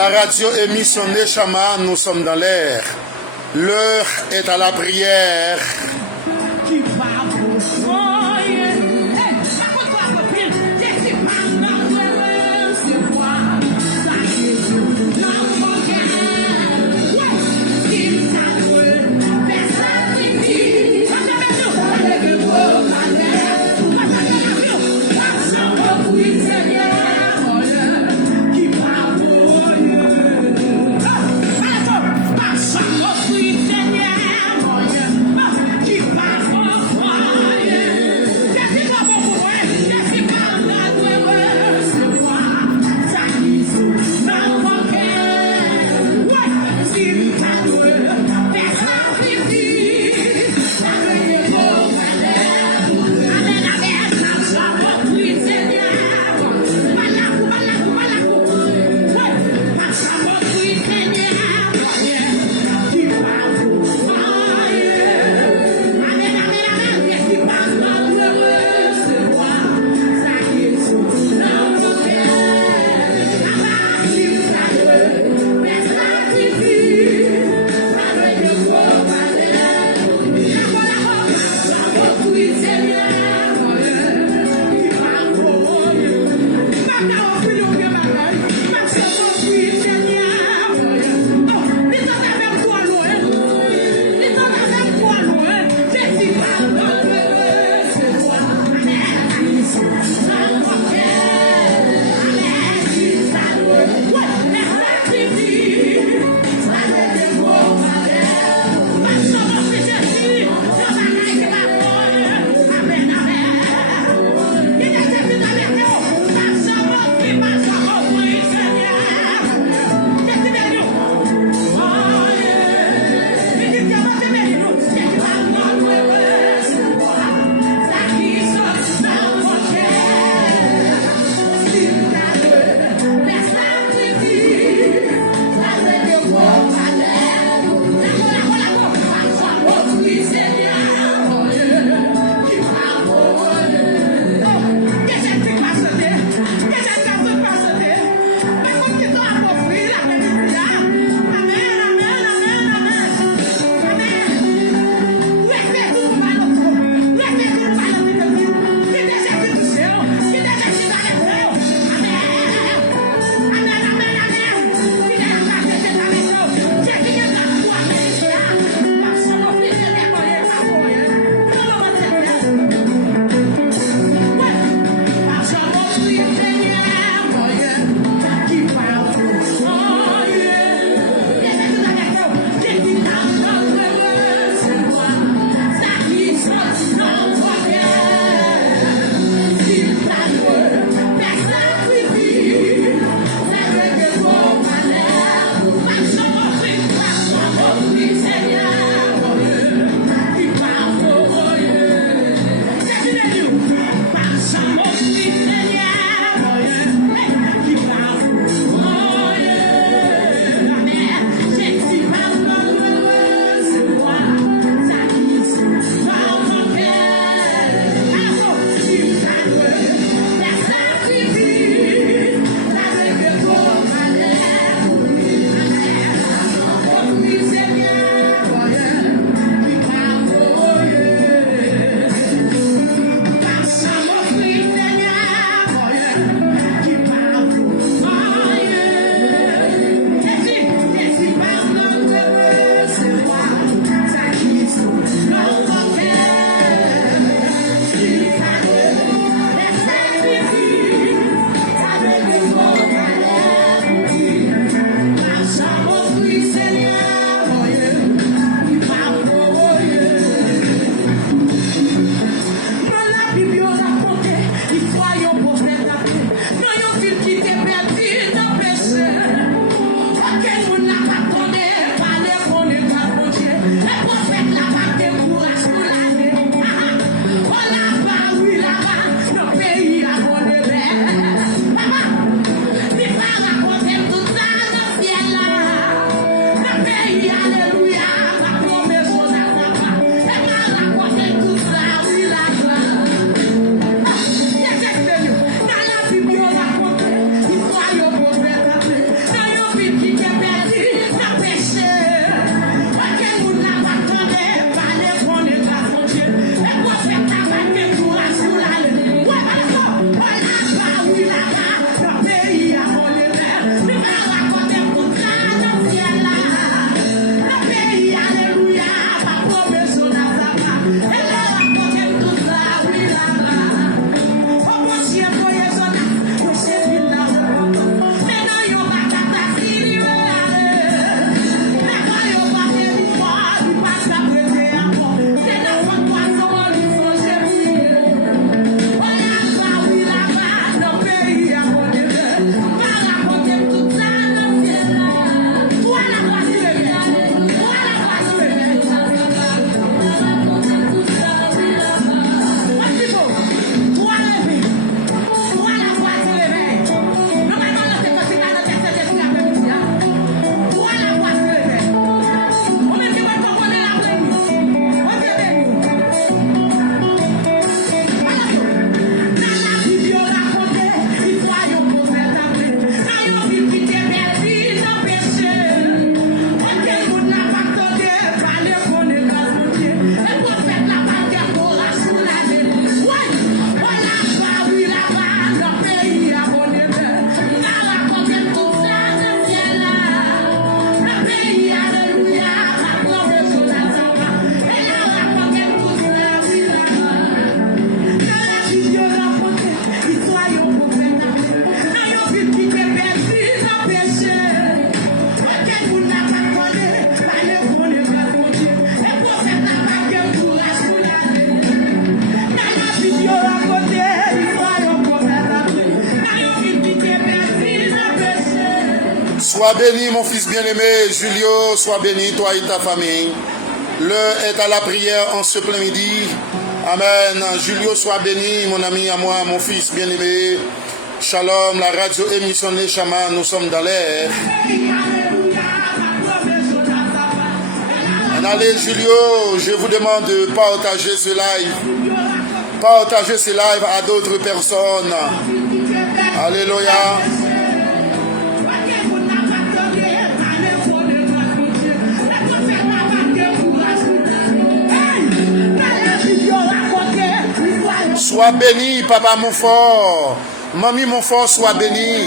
La radio émission Nechama, nous sommes dans l'air. L'heure est à la prière. Sois béni, mon fils bien-aimé, Julio, sois béni, toi et ta famille. L'heure est à la prière en ce plein midi. Amen. Julio, sois béni, mon ami à moi, mon fils bien-aimé. Shalom, la radio émission Neshama, nous sommes dans l'air. Allez, Julio, je vous demande de partager ce live. Partagez ce live à d'autres personnes. Alléluia. Sois béni, papa mon fort. Mamie mon fort, sois béni.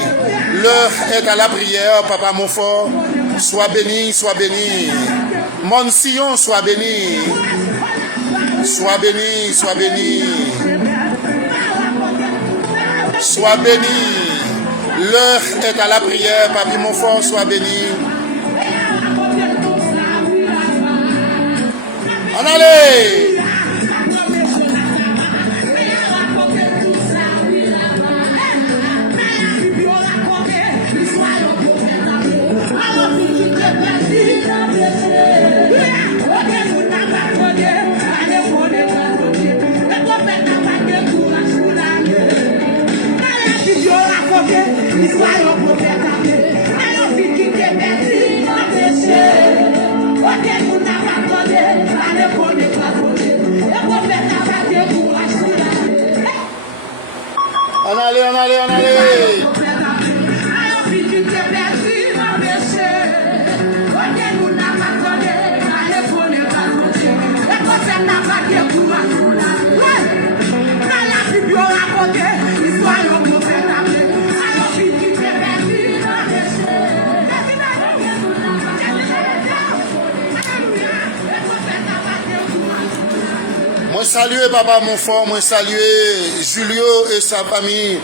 L'heure est à la prière, papa mon fort. Sois béni, sois béni. Mon Sion, sois béni. Sois béni, sois béni. Sois béni. L'heure est à la prière, papi mon fort, sois béni. En allez. On allez, on allez, on allez. Moi saluer papa mon fort, moi saluer Julio et sa famille,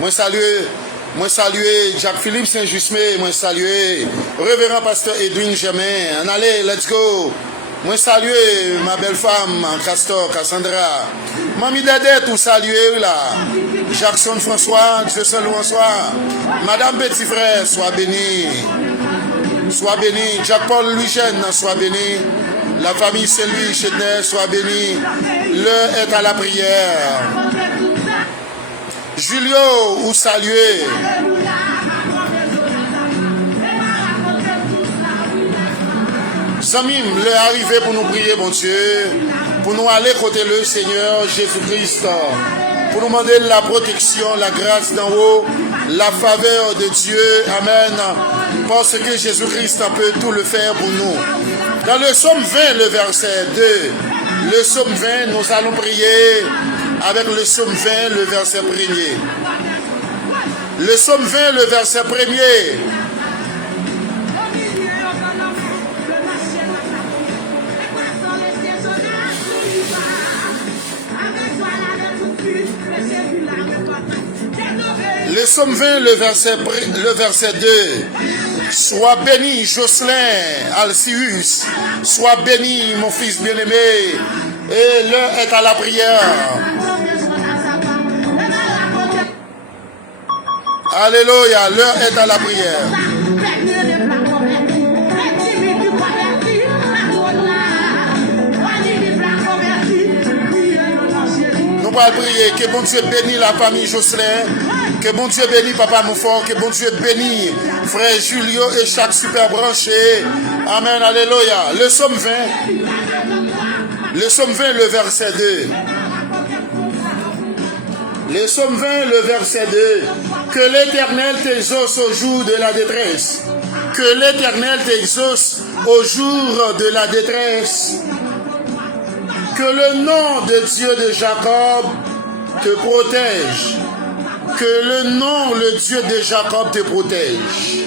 moi saluer Jacques-Philippe Saint-Jusmé, moi saluer révérend pasteur Edwin Germain. En allez, let's go. Moi saluer ma belle femme Castor, Cassandra. Mamie Dédé, tout saluer là. Jackson François, Dieu seul bonsoir. Madame Petit Frère, sois béni. Sois béni. Jacques-Paul Louis-Jeune, sois béni. La famille Saint-Louis, Chétenay, sois béni. L'heure est à la prière. Julio, ou saluer. Samim, l'heure est arrivée pour nous prier, bon Dieu. Pour nous aller côté le Seigneur Jésus-Christ. Pour nous demander la protection, la grâce d'en haut, la faveur de Dieu. Amen. Parce que Jésus-Christ peut tout le faire pour nous. Dans le psaume 20, le verset 2, le psaume 20, nous allons prier avec le psaume 20, le verset 1er. Le psaume 20, le verset 1er. Le psaume 20, le verset 2. Sois béni, Jocelyn, Alcius. Sois béni, mon fils bien-aimé. Et l'heure est à la prière. Alléluia, l'heure est à la prière. Nous allons prier. Que bon Dieu bénisse la famille Jocelyn. Que bon Dieu bénisse Papa Moufort. Que bon Dieu bénisse Frère Julio et chaque super branché. Amen, alléluia. Le psaume 20. Le psaume 20, le verset 2. Le psaume 20, le verset 2. Que l'Éternel t'exauce au jour de la détresse. Que l'Éternel t'exauce au jour de la détresse. Que le nom de Dieu de Jacob te protège. Que le nom, le Dieu de Jacob te protège.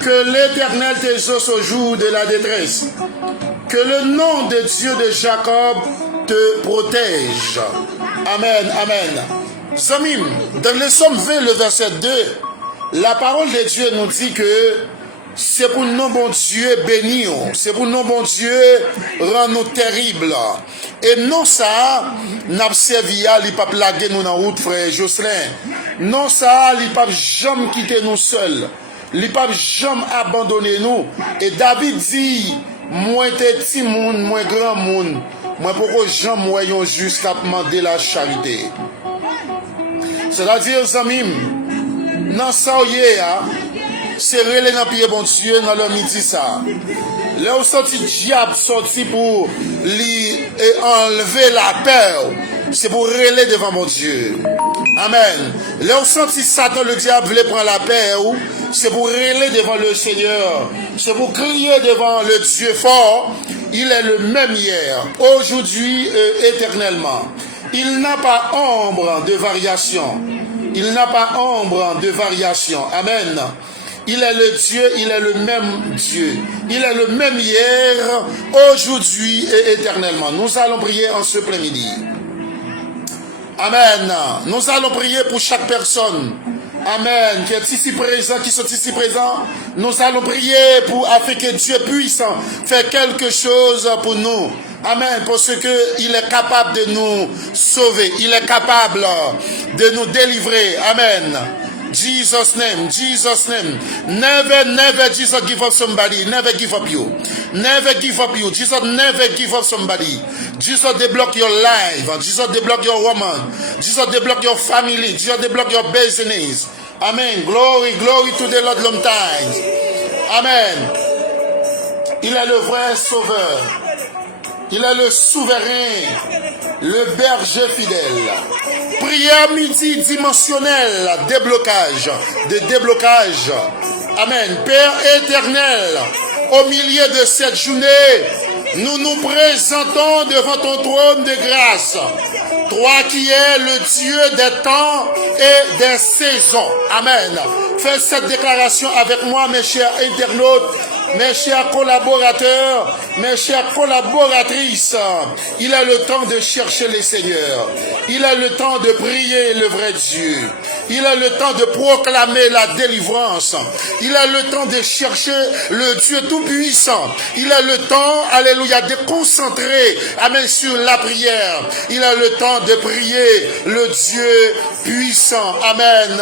Que l'Éternel t'exauce au jour de la détresse. Que le nom de Dieu de Jacob te protège. Amen, amen. Samim, dans le psaume 20, le verset 2, la parole de Dieu nous dit que c'est pour nous, bon Dieu, bénir. C'est pour nous, bon Dieu, rendre nous terribles. Et non ça, n'a servi à li pas plaguer nous dans route, frère Jocelyn. Non ça, li pas jamais quitter nous seuls. li pa jamais abandonné nous. Et David dit, moi t'es petit monde, moi grand monde, moi pourquoi jamais voyons jusqu'à demander la charité. C'est-à-dire, Zamim, dans ça, c'est relé dans pied bon Dieu dans le midi ça. Là où sorti diable sorti pour lui enlever la peur, c'est pour relayer devant mon Dieu. Amen. Là où sorti Satan le diable voulait prendre la peur, c'est pour relayer devant le Seigneur. C'est pour crier devant le Dieu fort. Il est le même hier, aujourd'hui et éternellement. Il n'a pas ombre de variation. Il n'a pas ombre de variation. Amen. Il est le Dieu, il est le même Dieu. Il est le même hier, aujourd'hui et éternellement. Nous allons prier en ce après-midi. Amen. Nous allons prier pour chaque personne. Amen. Qui est ici présent, qui sont ici présents. Nous allons prier afin que Dieu puisse faire quelque chose pour nous. Amen. Parce que il est capable de nous sauver. Il est capable de nous délivrer. Amen. Jesus' name, Jesus' name. Never Jesus give up somebody. Never give up you. Never give up you. Jesus never give up somebody. Jesus deblock your life. Jesus deblock your woman. Jesus deblock your family. Jesus deblock your business. Amen. Glory, glory to the Lord long time. Amen. Il est le vrai sauveur. Il est le souverain, le berger fidèle. Prière midi dimensionnelle, déblocage. Amen. Père éternel, au milieu de cette journée, nous nous présentons devant ton trône de grâce. Toi qui es le Dieu des temps et des saisons. Amen. Fais cette déclaration avec moi, mes chers internautes, mes chers collaborateurs, mes chères collaboratrices. Il a le temps de chercher les seigneurs. Il a le temps de prier le vrai Dieu. Il a le temps de proclamer la délivrance. Il a le temps de chercher le Dieu tout-puissant. Il a le temps, alléluia, de concentrer, amen, sur la prière. Il a le temps de prier le Dieu puissant. Amen.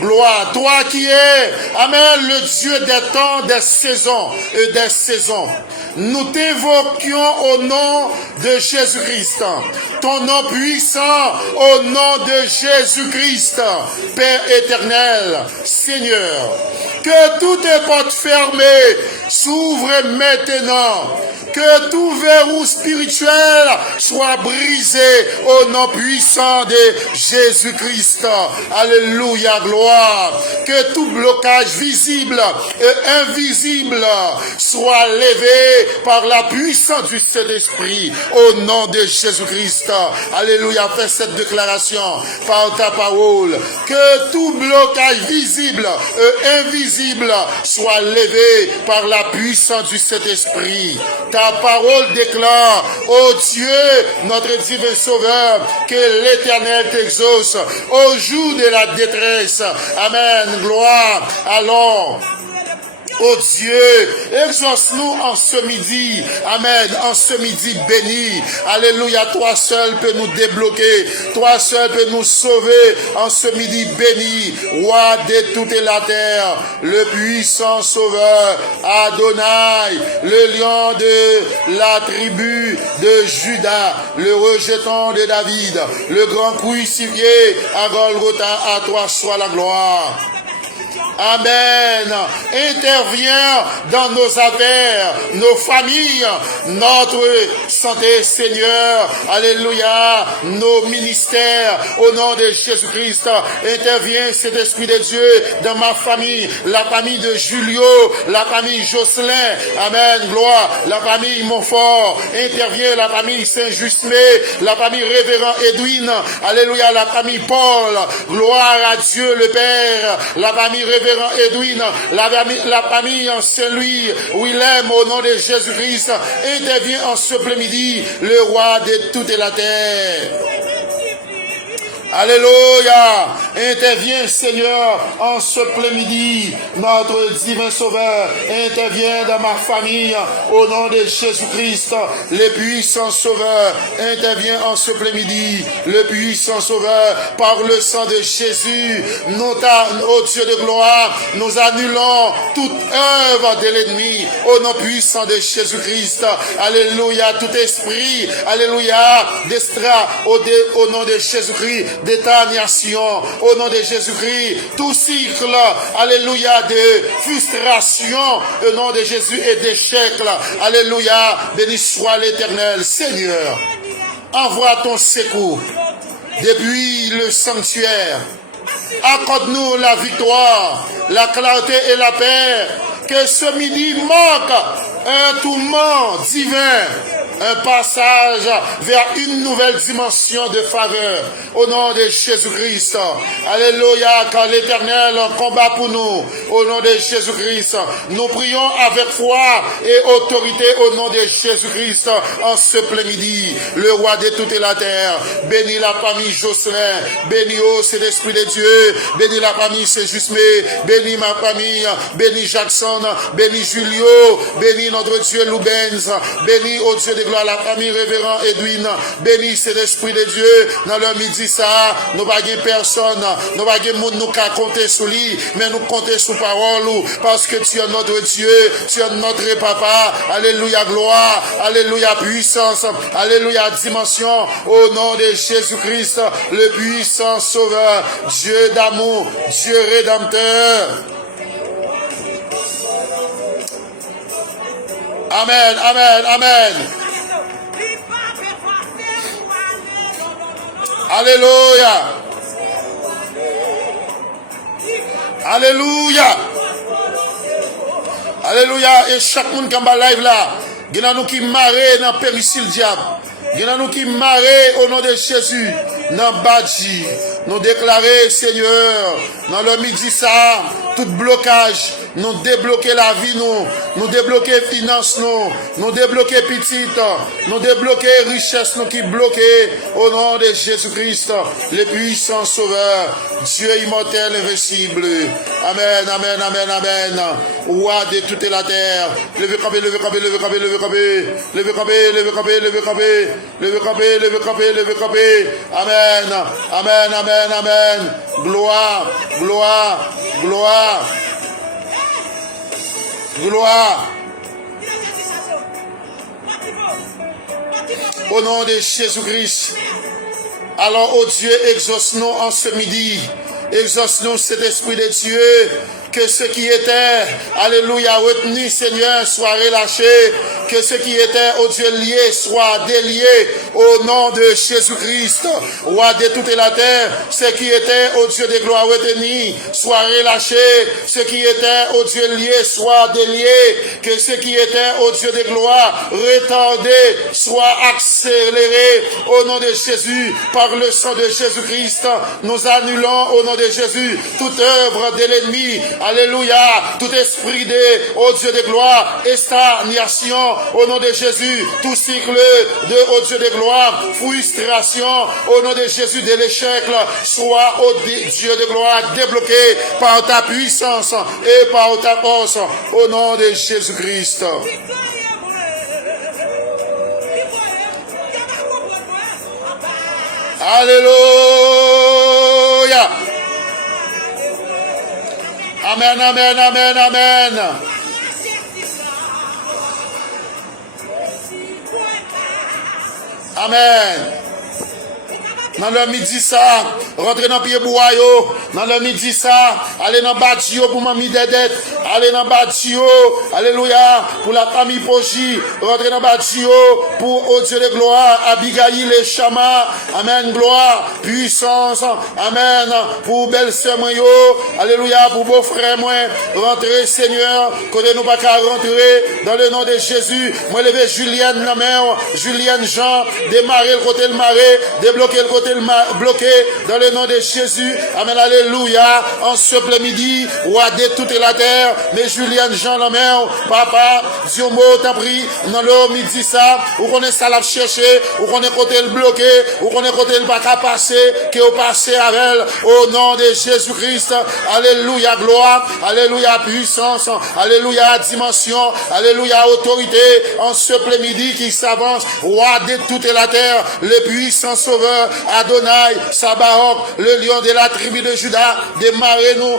Gloire. Toi qui es, amen, le Dieu des temps, des saisons et des saisons. Nous t'évoquions au nom de Jésus-Christ. Ton nom puissant au nom de Jésus-Christ. Père éternel, Seigneur, que toutes les portes fermées s'ouvrent maintenant. Que tout verrou spirituel soit brisé au nom puissant de Jésus-Christ. Alléluia, gloire. Que tout blocage visible et invisible soit levé par la puissance du Saint-Esprit au nom de Jésus-Christ. Alléluia, fais cette déclaration par ta parole. Que tout blocage visible et invisible soit levé par la puissance du Saint-Esprit. Ta parole déclare, ô Dieu, notre divin sauveur, que l'Éternel t'exauce au jour de la détresse. Amen, gloire. Alors, oh Dieu, exauce-nous en ce midi. Amen. En ce midi béni. Alléluia. Toi seul peux nous débloquer. Toi seul peux nous sauver en ce midi béni. Roi de toute la terre. Le puissant sauveur. Adonai. Le lion de la tribu de Juda. Le rejeton de David. Le grand crucifié à Golgotha. À toi soit la gloire. Amen. Interviens dans nos affaires, nos familles, notre santé, Seigneur. Alléluia. Nos ministères, au nom de Jésus-Christ. Interviens, cet Esprit de Dieu, dans ma famille, la famille de Julio, la famille Jocelyn. Amen. Gloire. La famille Montfort. Interviens, la famille Saint-Jusmé, la famille Révérend Edwin. Alléluia. La famille Paul. Gloire à Dieu le Père. La famille Révérend Edwin, la famille en Saint-Louis, Willem, au nom de Jésus-Christ, intervient en ce après-midi, le roi de toute la terre. Alléluia. Interviens, Seigneur, en ce plein midi. Notre divin Sauveur, interviens dans ma famille. Au nom de Jésus-Christ, le puissant Sauveur, interviens en ce plein midi. Le puissant Sauveur, par le sang de Jésus, ô Dieu de gloire, nous annulons toute œuvre de l'ennemi. Au nom puissant de Jésus-Christ. Alléluia. Tout esprit, alléluia, d'extra, au nom de Jésus-Christ, d'état-nation, au nom de Jésus-Christ, tout cycle, alléluia, de frustration, au nom de Jésus, et d'échec, alléluia, béni soit l'Éternel. Seigneur, envoie ton secours depuis le sanctuaire, accorde-nous la victoire, la clarté et la paix, que ce midi manque un tourment divin, un passage vers une nouvelle dimension de faveur. Au nom de Jésus-Christ. Alléluia, car l'Éternel combat pour nous. Au nom de Jésus-Christ. Nous prions avec foi et autorité au nom de Jésus-Christ en ce plein midi. Le roi de toute la terre. Bénis la famille Jocelyn. Bénis c'est l'Esprit de Dieu. Bénis la famille Saint-Jusmé. Bénis ma famille. Bénis Jackson. Bénis Julio. Bénis notre Dieu Loubens. Bénis au Dieu de gloire la famille révérend Edwin. Bénis c'est l'Esprit de Dieu. Dans le midi ça, nous n'avons pas personne. Nous n'avons pas monde nous qu'à compter sur lui. Mais nous compter sur parole. Parce que tu es notre Dieu. Tu es notre papa. Alléluia gloire. Alléluia puissance. Alléluia dimension. Au nom de Jésus-Christ, le puissant sauveur. Dieu d'amour. Dieu rédempteur. Amen, amen, amen. Alléluia. Alléluia. Alléluia. Et chaque monde qui est en live là, il y a nous qui marrent dans le péricile diable. Il y a nous qui marrent au nom de Jésus dans le Badji. Nous déclarer, Seigneur, dans le midi ça, tout blocage, nous débloquer la vie, nous débloquer finance, nous débloquer petite, nous débloquer richesse, nous qui bloquer au nom de Jésus-Christ, le puissant sauveur, Dieu immortel, invincible. Amen, amen, amen, amen. Roi de toute la terre. Levez campé, levez campé, levez campé, levez campé, levez campé, levez campé, levez campé, levez campé, levez campé, levez campé. Amen, amen, amen, amen. Gloire, gloire, gloire. Gloire. Au nom de Jésus-Christ. Alors, ô Dieu, exauce-nous en ce midi. Exauce-nous cet esprit de Dieu. Que ce qui était, alléluia, retenu, Seigneur, soit relâché. Que ce qui était, ô Dieu, lié, soit délié. Au nom de Jésus-Christ, roi de toute la terre. Ce qui était, ô Dieu de gloire, retenu, soit relâché. Ce qui était, ô Dieu, lié, soit délié. Que ce qui était, ô Dieu de gloire, retardé, soit accéléré. Au nom de Jésus, par le sang de Jésus-Christ, nous annulons, au nom de Jésus, toute œuvre de l'ennemi. Alléluia, tout esprit de, ô Dieu de gloire, stagnation, au nom de Jésus, tout cycle de, ô Dieu de gloire, frustration, au nom de Jésus, de l'échec, soit, ô Dieu de gloire, débloqué par ta puissance et par ta force, au nom de Jésus-Christ. Alléluia. Amen, amen, amen, amen. Amen. Dans le midi ça, rentrez dans le pied bois, dans le midi ça, allez dans le bâtiment pour mamie Dédette, allez dans le bâtiment, alléluia, pour la famille Pochi, rentrez dans le bâtiment pour, au Dieu de gloire, Abigail et Chama, amen, gloire, puissance, amen, pour belle-sœur, alléluia, pour beau-frère, rentrez, Seigneur, côté nous pas qu'à rentrer, dans le nom de Jésus, moi lever Julienne, la mère, Julienne Jean, démarrer le côté le marais, débloquer le côté bloqué dans le nom de Jésus. Amen, alléluia. En ce plein midi, roi de toute la terre, mais Julienne Jean la mère, papa, Dieu mot t'en prie, dans le midi ça, ou qu'on est ça la chercher, ou qu'on est côté le bloqué, ou qu'on est côté le pas passer, qui est passé avec elle, au nom de Jésus-Christ. Alléluia, gloire, alléluia, puissance, alléluia, dimension, alléluia, autorité, en ce plein-midi qui s'avance, roi de toute la terre, le puissant sauveur, Adonai, Sabaoth, le lion de la tribu de Juda, démarrez-nous,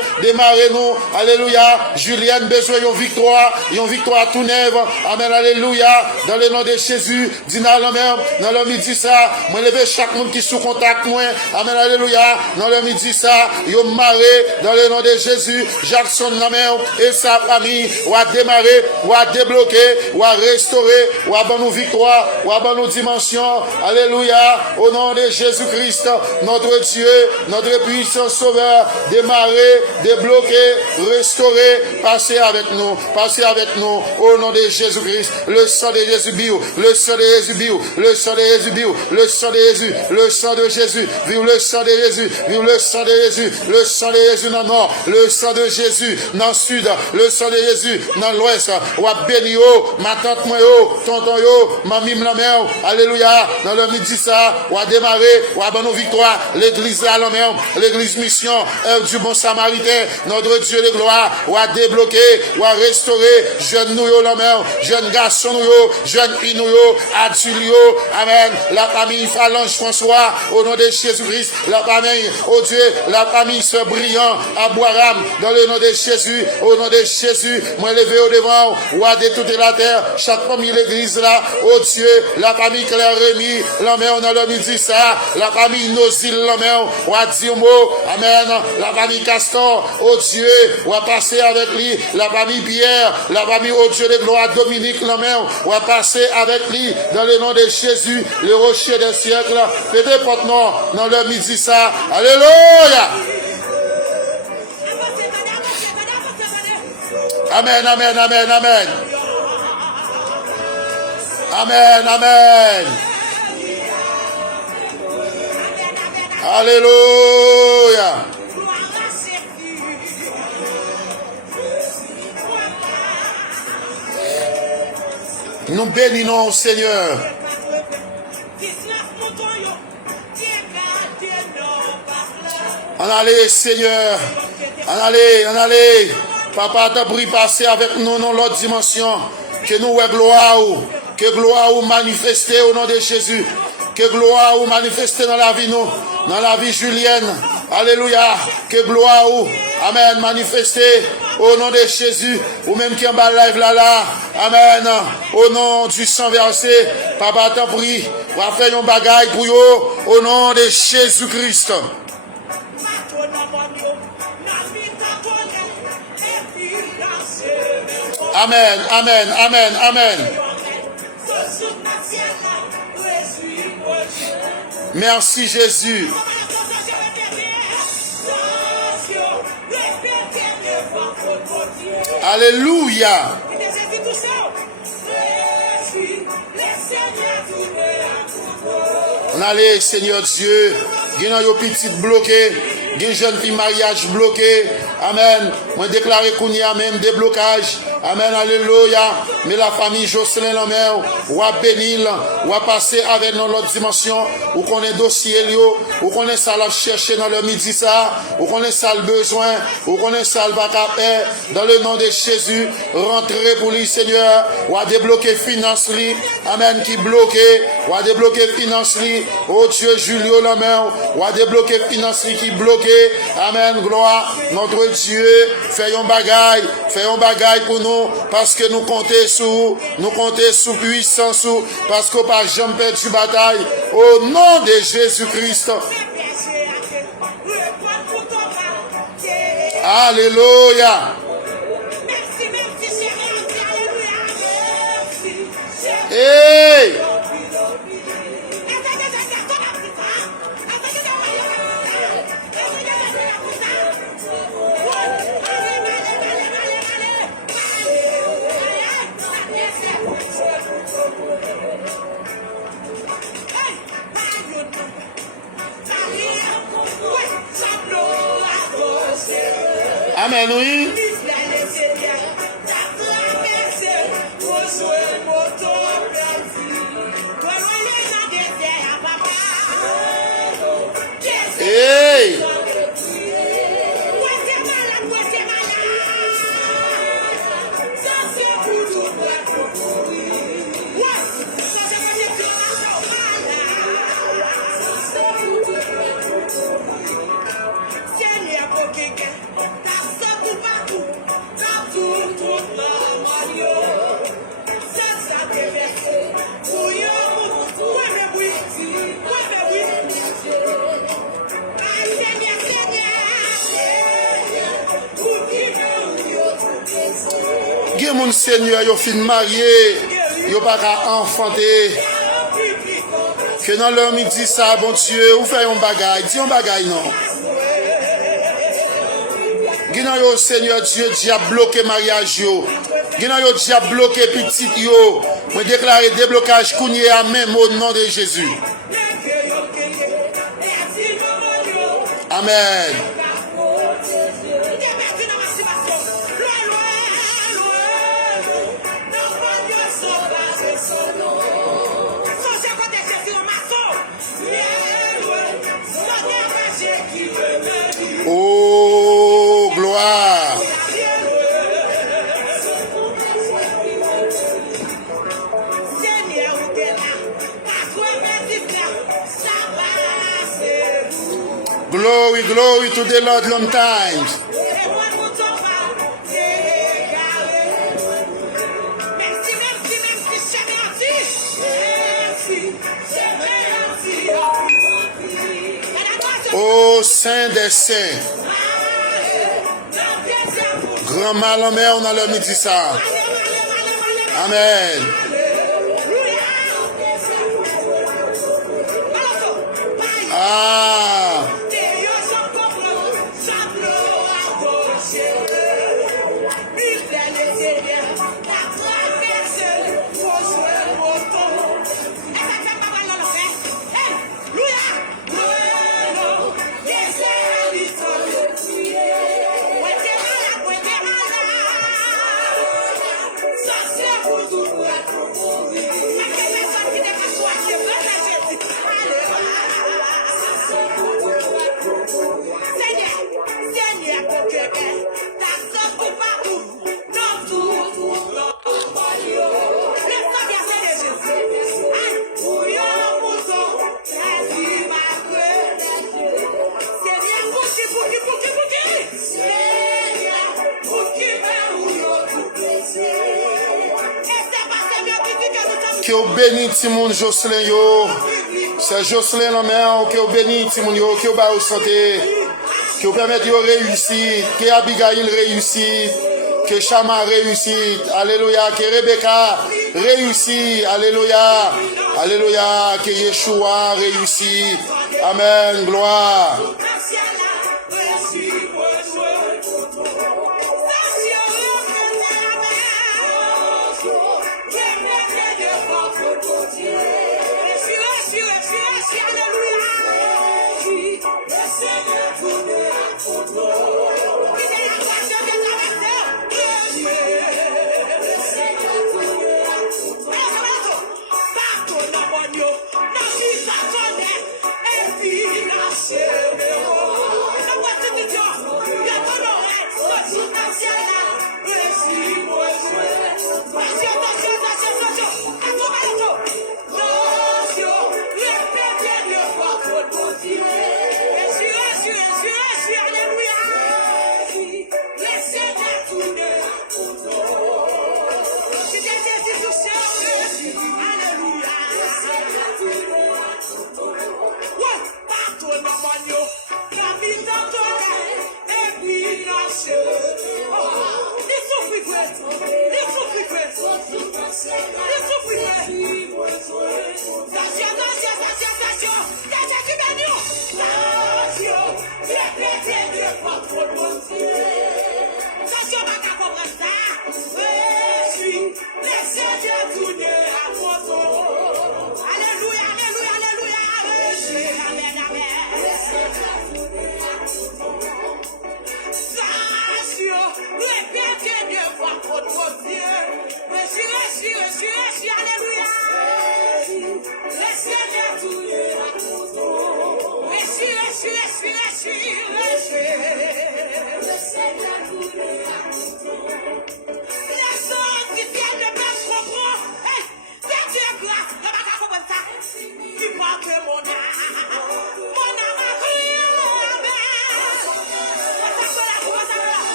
alléluia, Julienne besoin d'une victoire tout neuve, amen, alléluia, dans le nom de Jésus, dina la mère, dans le midi ça, moi lever chaque monde qui sous contact moi, amen, alléluia, dans le midi ça, yo maré, dans le nom de Jésus, Jackson la mère, et sa famille, ou à démarrer, ou à débloquer, ou à restaurer, ou à bonne victoire, ou à bonne dimension, alléluia, au nom de Jésus-Christ, notre Dieu, notre puissant sauveur, démarrer, débloquer, restaurer, passer avec nous, au nom de Jésus-Christ, le sang de Jésus bio, le sang de Jésus bio, le sang de Jésus bio, le sang de Jésus, le sang de Jésus, vive le sang de Jésus, vive le sang de Jésus, le sang de Jésus dans le nord, le sang de Jésus dans le sud, le sang de Jésus dans l'ouest, ou à béni yo, ma tante moi yo, tonton yo, ma mime la mère, alléluia, dans le midi ça, ou à démarrer, ou à bonne victoire, l'église là la mère, l'église mission, œuvre du bon samaritain, notre Dieu de gloire, ou à débloquer, ou à restaurer, jeune nous yo la mère, jeune garçon nous yo, jeune fille nous yo, adulte yo, amen, la famille Phalange François, au nom de Jésus-Christ, la famille, oh Dieu, la famille ce brillant, à Boiram, dans le nom de Jésus, au nom de Jésus, moi levé au devant, ou à de toute la terre, chaque famille l'église là, oh Dieu, la famille Claire Rémy, la mère dans le midi ça, la famille Nosil, la mère, ou à dire mot, amen, la famille Castor, oh Dieu, ou à passer avec lui, la famille Pierre, la famille, oh Dieu de gloire, Dominique, la mère, ou à passer avec lui, dans le nom de Jésus, le rocher des siècles, pété porte non, dans le midi ça, alléluia. Amen, amen, amen, amen. Amen, amen. Alléluia. Nous bénissons, Seigneur. En allez, Seigneur. En allez. Papa t'a pris passer avec nous dans l'autre dimension. Que nous que gloire ou manifester au nom de Jésus. Que gloire ou manifester dans la vie nous, dans la vie Julienne. Alléluia. Que gloire ou, amen, manifester au nom de Jésus. Ou même qui en bas live là. Amen. Au nom du sang versé. Papa t'a pris. On va faire un bagaille pour vous. Au nom de Jésus-Christ. Amen, amen, amen, amen. Merci Jésus. Alléluia. On allait, Seigneur Dieu, il y a une petite bloquée, il y a une jeune fille mariage bloqué. Amen. Moi déclaré qu'on y a même des blocages. Amen, alléluia. Mais la famille Jocelyn la mère, ou à bénir, ou à passer avec nous l'autre dimension, ou qu'on ait dossier, ou qu'on ait ça à chercher dans le midi ça, ou qu'on ait ça le besoin, ou qu'on ait ça le vacapé, dans le nom de Jésus, rentrez pour lui, Seigneur, ou à débloquer finance lui, amen, qui bloqué, ou à débloquer finance lui, oh Dieu, Julio la mère, ou à débloquer finance lui qui bloqué, amen, gloire, notre Dieu, fais un bagaille pour nous, parce que nous comptons sous puissance, parce qu'on pas jamais perdu bataille, au nom de Jésus-Christ. Alléluia. Hey! Amen, oui. Seigneur, yo fin marié, yo pas qu'à enfanter. Que dans l'homme il dit ça, bon Dieu, ou fait un bagay, dis un bagay non. Gina yo Seigneur Dieu, Dieu a bloqué mariage yo. Gina yo Dieu a bloqué petit yo. Moi déclarer déblocage kounye à même au nom de Jésus. Amen. Oh, gloire. Glory, glory to the Lord long times. Ô Saint des Saints, grand mal en mer, on a le midi ça. Amen. Ah. Que vous bénissez Timon Jocelyn yo. C'est Jocelyn la mère que vous bénissez Timon yo, que vous ba santé, que vous permettez de réussir, que Abigail réussit, que Chama réussit. Alléluia, que Rebecca réussit. Alléluia. Alléluia, que Yeshua réussit. Amen, gloire.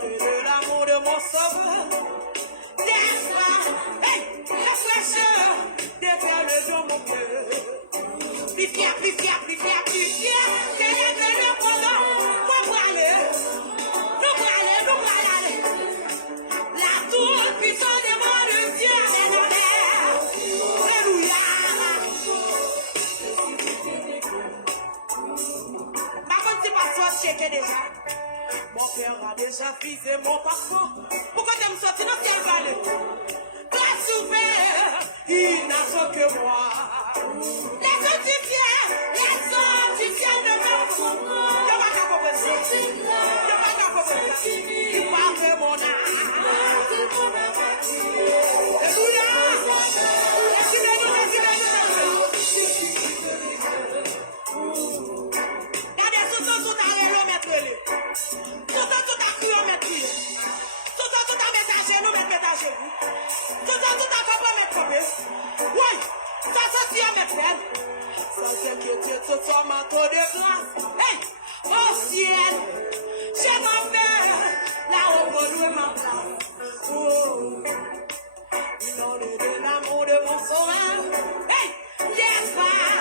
De l'amour de mon sauveur, fille, c'est mon passeport. Pourquoi tu me sorti dans quel balai? Grâce ouverte, il n'a fait que moi. Les antifiers ne m'aiment pas. Je ne vais pas comprendre ça. Je ne vais pas comprendre ça. Il parle de mon âme. Alléluia. Ce soir, ma tour de glace. Hey, au ciel, je m'en vais là où on veut ma place. Oh, non, de l'amour de mon sauveur. Hey, l'espoir,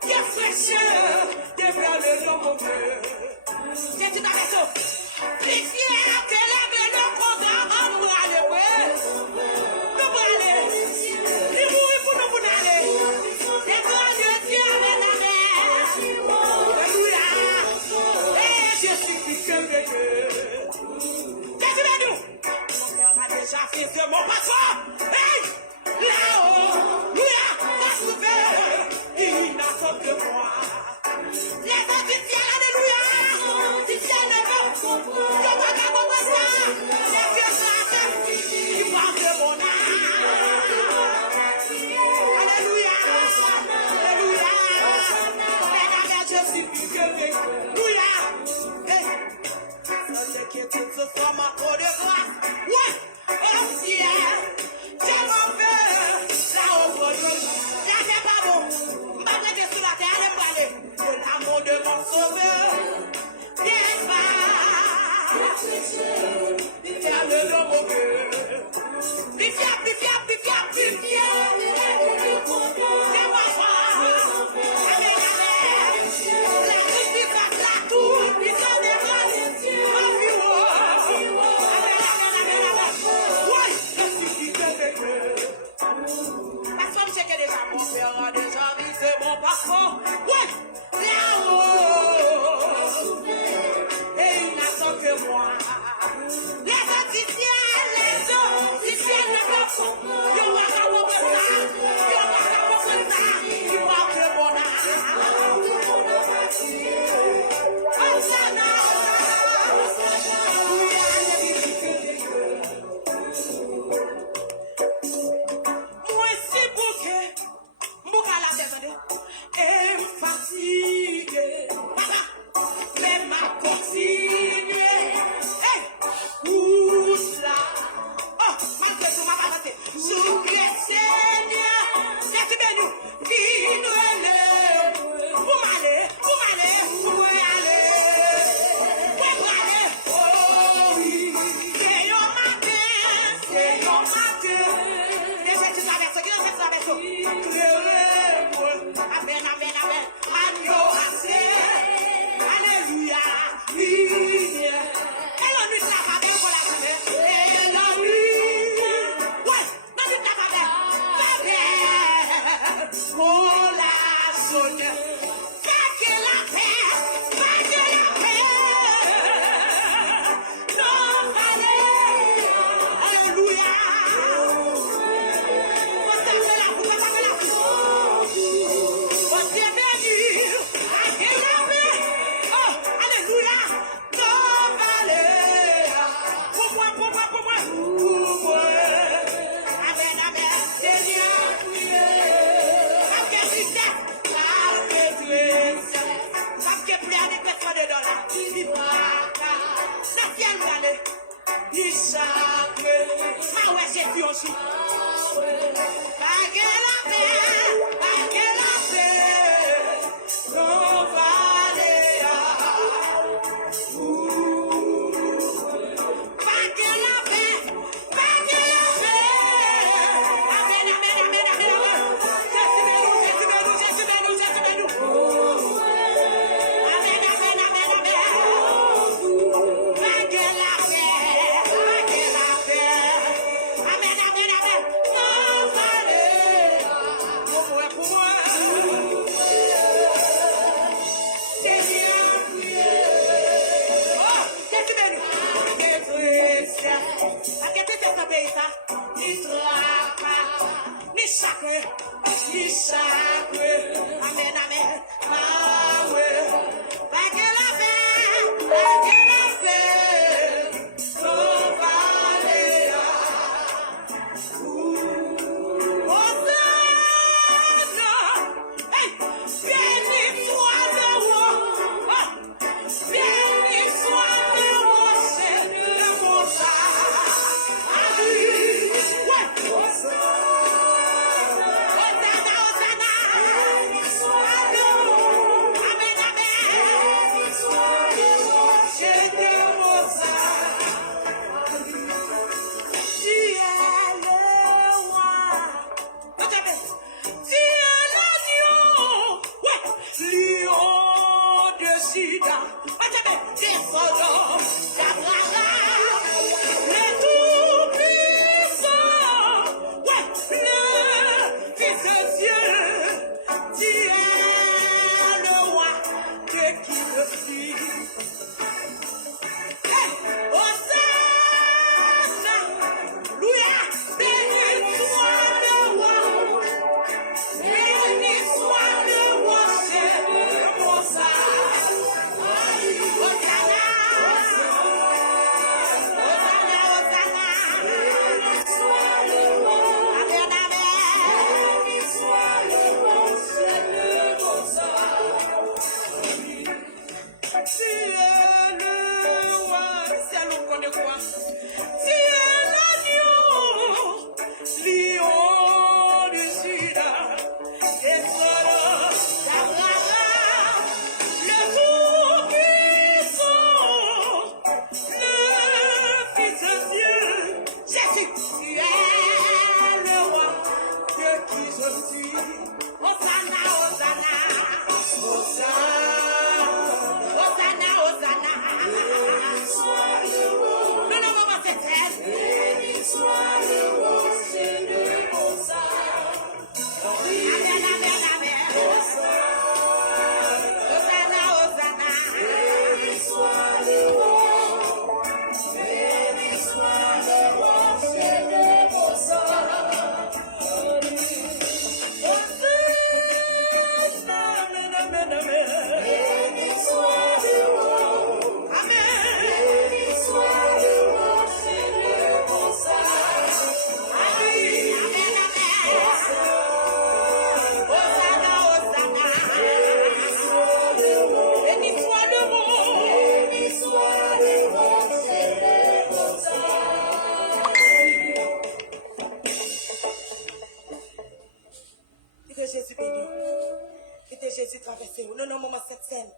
quelle fraîcheur, des perles dans mon cœur. J'ai dit dans les eaux, les fiers, que lève le content, on va aller, ouais. Nous allons aller, il mourit pour nous aller. Et toi, Dieu, Dieu, déjà fait que mon passeport, hey, là-haut, louia, va s'ouvrir, il n'a fait que moi. Les antifiers, alléluia, si Dieu ne veut, je ne vais pas comprendre ça, les vieux sacs, ils parlent de mon âme. Alléluia, alléluia, regarde, je suis plus que alléluia, hey, c'est que tout ce soit ma peau de glace, ouais. Oh ciel, je m'en vais là au bout. Là c'est pas bon. Ma tête est sur la terre, elle me balai. De l'amour de mon sauveur. Viens pas. Viens le long au cœur. Plus fier. Viens pas voir. Avec la mer. La vie qui passe la tour. Plus fier des bras. Déjà vu c'est mon passeport, ouais, là-haut, et il n'a sans que moi. Les antifiers, les antifiers ne peuvent pas, ils vont pas comprendre ça, ils parlent de mon âme. Moi c'est bouquet. Et me fatigué, mais m'a continué. Hey, où ça? Oh, malgré tout, ma patate. Sous le Seigneur, laisse bien nous, qui nous élève. Pour m'aller, pour aller. Oh oui, c'est yon matin. Et c'est une traverse, qui est cette traverse? Amen. Alléluia. Et l'on nous travaille pour la semaine. Et l'on nous. Ouais, l'on nous travaille. Pour la sonne. Faites la paix. Non, alléluia. Amen. Amen, amen. Jésus traversé. Non, non, maman, cette scène,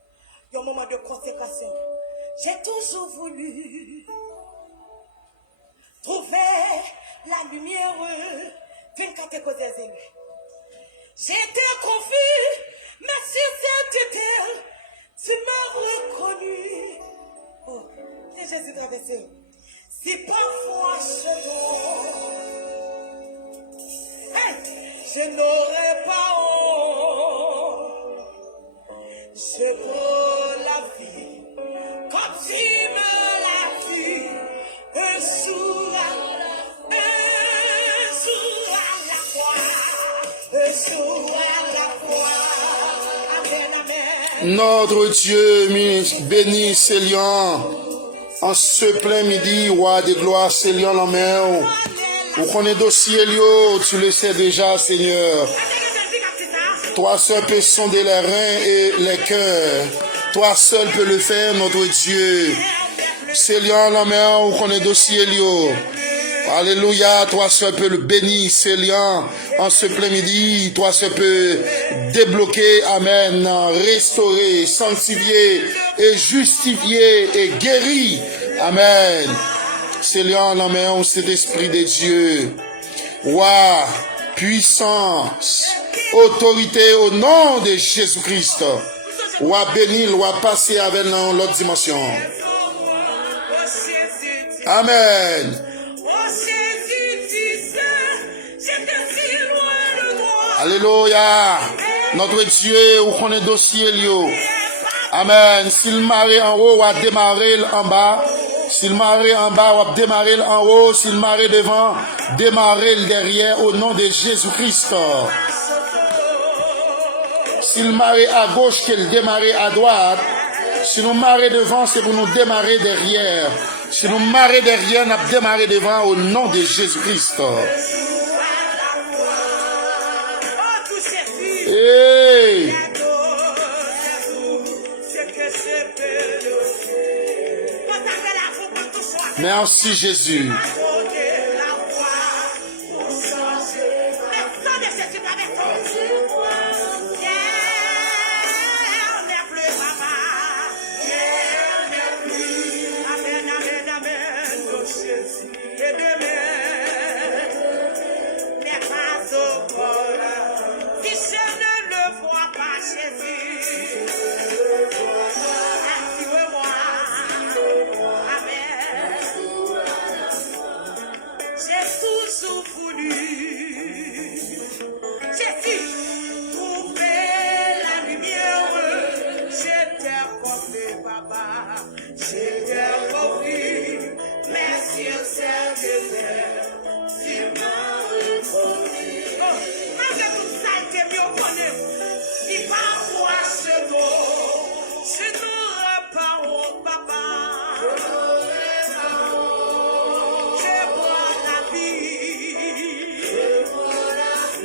il y a un moment de consécration. J'ai toujours voulu trouver la lumière d'une catégorie. J'étais confus, mais si c'était, tu m'as reconnu. Oh, c'est Jésus traversé. Si parfois je dors, je n'aurai pas honte. Je veux la vie comme tu me l'as vu. Un jour à la fois. Un jour à la fois. Amen, amen. Notre Dieu béni, Seigneur, en ce plein midi, roi de gloire, Seigneur, la main. Où qu'on est dossier, tu le sais déjà, Seigneur. Toi seul peux sonder les reins et les cœurs. Toi seul peux le faire, notre Dieu. Seigneur, la main, où qu'on est dossier, alléluia, toi seul peux le bénir, Seigneur, en ce plein midi. Toi seul peux débloquer, amen, restaurer, sanctifier et justifier et guérir, amen. Seigneur, la main, cet esprit de Dieu. Roi, puissance, autorité au nom de Jésus-Christ. Roi béni, roi passé avec l'autre dimension. Amen. Alléluia. Notre Dieu, où qu'on est dossier, amen. S'il marre en haut, ou a démarré en bas. S'il marre en bas, ou a démarré en haut. S'il marre devant, démarrer le derrière au nom de Jésus-Christ. S'il marre à gauche, qu'il démarre à droite. Si nous marrer devant, c'est pour nous démarrer derrière. Si nous marrer derrière, nous démarrer devant au nom de Jésus-Christ. Hey. Merci Jésus.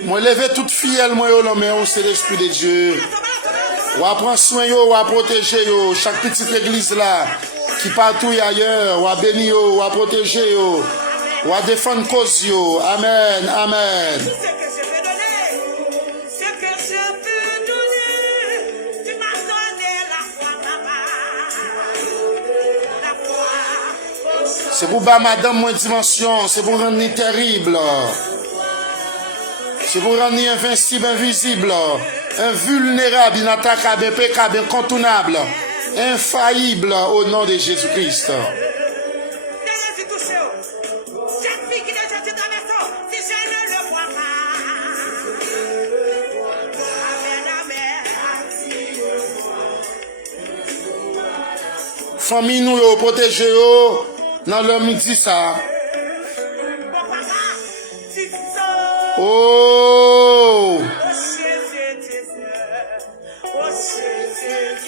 Moi lever toute fiel moi yo l'homme c'est l'esprit de Dieu. Ou à prendre soin yo, ou à protéger yo, chaque petite église là qui partout ailleurs, ou à bénir yo, ou à protéger yo, ou à défendre cause yo. Amen, amen. C'est pour bas madame moins dimension, c'est pour rendre terrible. C'est pour rendre invincible, invisible, invulnérable, inattaquable, impeccable, incontournable, infaillible au nom de Jésus-Christ. Famille nous protéger dans le midi ça. Oh!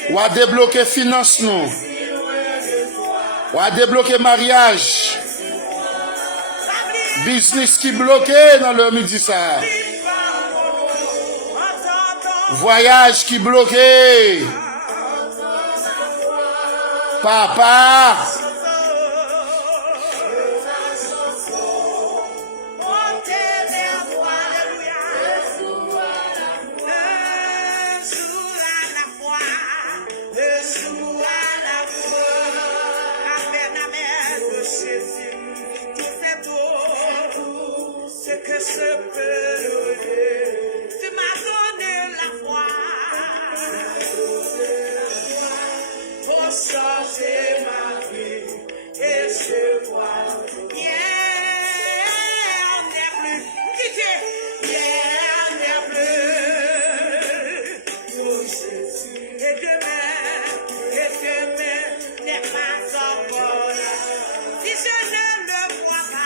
Ou à débloquer finance nous. Ou à débloquer mariage. Business qui bloqué dans le midi ça. Voyage qui bloqué. Papa.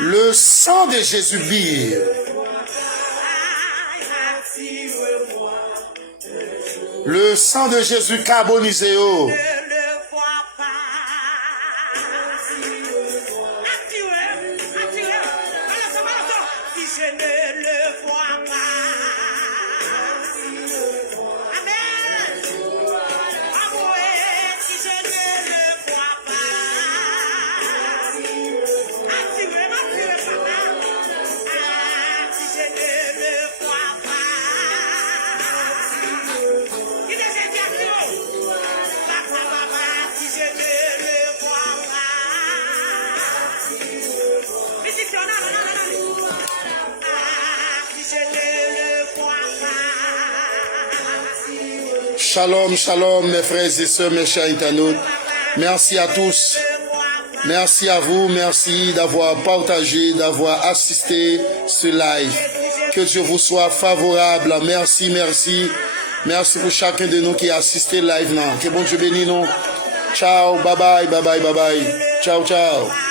Le sang de Jésus brille. Le sang de Jésus carbonisé. Shalom, shalom mes frères et sœurs, mes chers internautes. Merci à tous. Merci à vous. Merci d'avoir partagé, d'avoir assisté ce live. Que Dieu vous soit favorable. Merci, merci. Merci pour chacun de nous qui a assisté live. Que bon Dieu bénisse nous. Ciao, bye bye, bye bye, bye bye. Ciao, ciao.